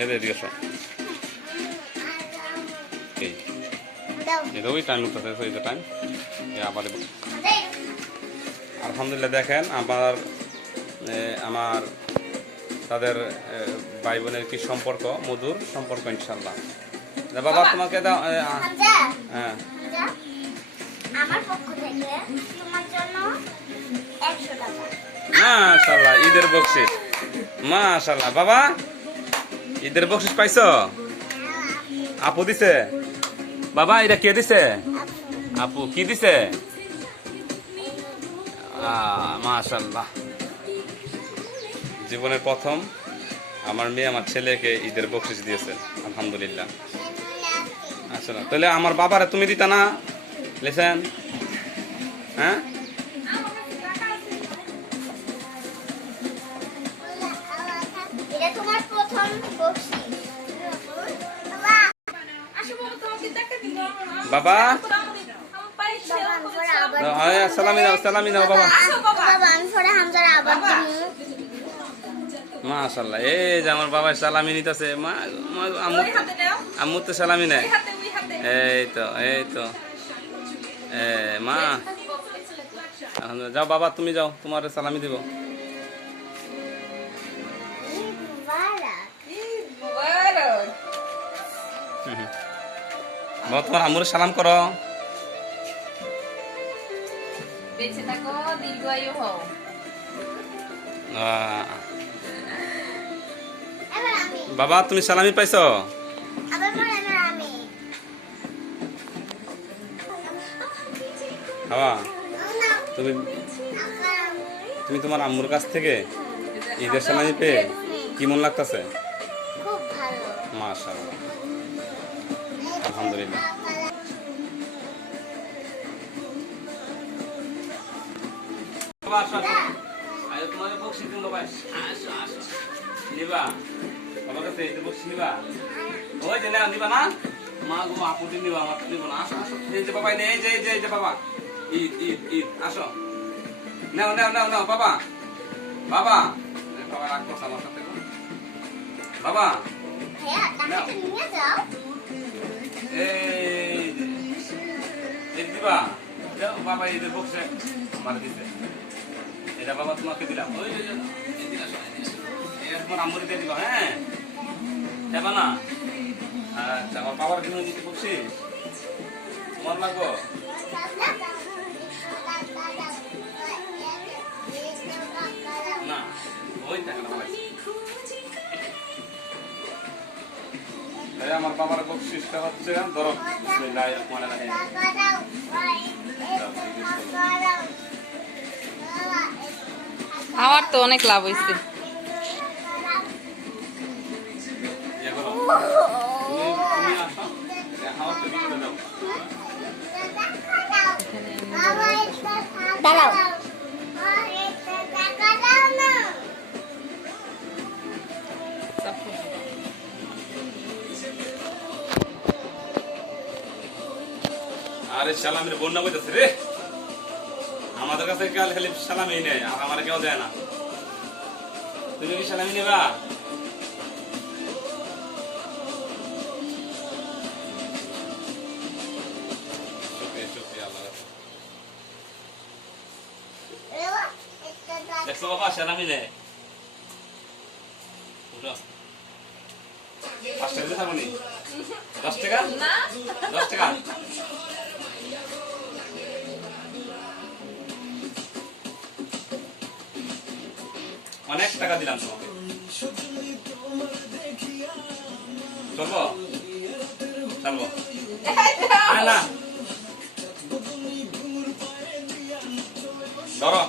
এদিকে আসো। ওই টাইম উঠতেছে টাইম আবার। আলহামদুলিল্লাহ দেখেন আমার তাদের ভাই বোনের কি সম্পর্ক, মধুর সম্পর্ক ইনশাল্লাহ। বাবা তোমাকে দাও। হ্যাঁ আমার পক্ষ থেকে তোমার জন্য 100 টাকা। মাশাআল্লাহ ঈদের বকশিশ। মাশাআল্লাহ বাবা ঈদের বকশিশ পাইছো? আপু দিছে? বাবা এটা কে দিছে? আপু কি দিছে? মাশাআল্লাহ জীবনের প্রথম আমার মেয়ে আমার ছেলেকে ঈদের বকশিশ দিয়েছে আলহামদুলিল্লাহ। আচ্ছা তাহলে আমার বাবারে তুমি দিতা না লেছেন? হ্যাঁ এটা তোমার প্রথম বকশিশ। বাবা সালামি দাও, সালামি দাও বাবা। মাশাআল্লাহ এই যে আমার বাবা সালামি নিতেছে। আম্মু তো সালামি নেয়। এই তো মা যাও বাবা তুমি যাও, তোমার সালামি দিব। বাবা তোমার আম্মুর সালাম করো। বেঁচে থাকো, দীর্ঘায়ু হও। বাবা তুমি সালামি পাইছো? বাবা তুমি তোমার আম্মুর কাছ থেকে ঈদের সালামি পেয়ে কি মন লাগতেছে? মাশাআল্লাহ আলহামদুলিল্লাহ। তোমার বকশিশ দিন বাবা। আসো আসো নিবা বাবার কাছে এই বকশিশ নিবা। ওই যে না নিবা না মা গো আপু দিন নিবা, আমার নিবা না। আসো আসো এই যে বাবা এই যে বাবা ঈদ ঈদ ঈদ আসো নাও নাও নাও নাও বাবা বাবা বাবা রাগ করছ আমার সাথে বাবা। এই দিবা বাবা ঈদের বকশিশ আমার দিছে। এটা বাবা তোমাকে দিলাম। ওই তোমার আম্মুরি দিয়ে দিবা। হ্যাঁ যাবা না? আচ্ছা আমার বাবার জন্য দিতে বকশিশ তোমার লাগবো। না ওই টাকাটা আমার বাবার বকশিশটা হচ্ছে ধরো আমার তো অনেক লাভ হয়েছে। আরে সালামের বন্যা বইতেছে রে। আমাদের কাছে খালি সালামি নেয় আর আমার কেউ দেয় না। তুমি কি সালামি নেবা? দেখছো বাবা সালামি নেয়। 5 টাকা দিতে পারবনি? 10 টাকা 10 টাকা অনেক টাকা দিলাম তোমাকে। চলবো চলবো না ধরো